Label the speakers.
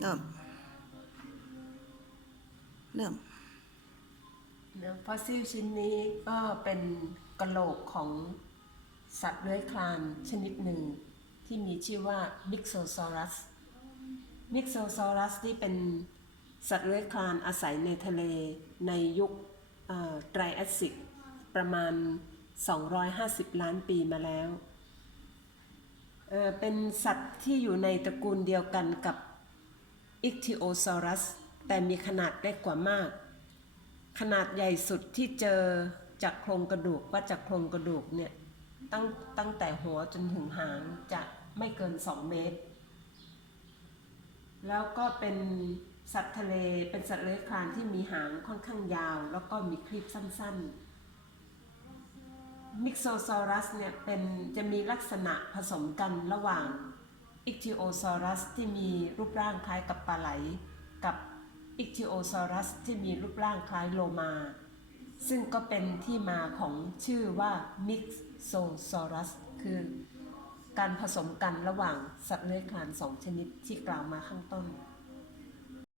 Speaker 1: เริ่ม เริ่ม
Speaker 2: นะฟอสซิลชิ้นนี้ก็เป็นกระโหลกของสัตว์เลื้อยคลานชนิดหนึ่ง ที่มีชื่อว่า Mixosaurus Mixosaurus ที่เป็นสัตว์เลื้อยคลานอาศัยในทะเลในยุคไตรแอสซิกประมาณ 250 ล้านปีมาแล้วเเป็นสัตว์ที่อยู่ในตระกูลเดียวกันกับ Ichthyosaurus แต่มีขนาดเล็กกว่ามาก ขนาดใหญ่สุดที่เจอจากโครงกระดูกว่าจากโครงกระดูกเนี่ยตั้งตั้งแต่หัวจนถึงหางจะไม่เกิน 2 เมตร แล้วก็เป็นสัตว์ทะเลเป็นสัตว์เลื้อยคลานที่มีหางค่อนข้างยาว แล้วก็มีคลีบสั้นๆ มิกโซซอรัสเนี่ยเป็นจะมีลักษณะผสมกันระหว่าง อิกทิโอซอรัสที่มีรูปร่างคล้ายกับปลาไหล กับอิกทิโอซอรัสที่มีรูปร่างคล้ายโลมา ซึ่งก็เป็นที่มาของชื่อว่ามิกโซซอรัส คือการผสมกันระหว่างสัตว์เลื้อยคลานสองชนิดที่กล่าวมาข้างต้น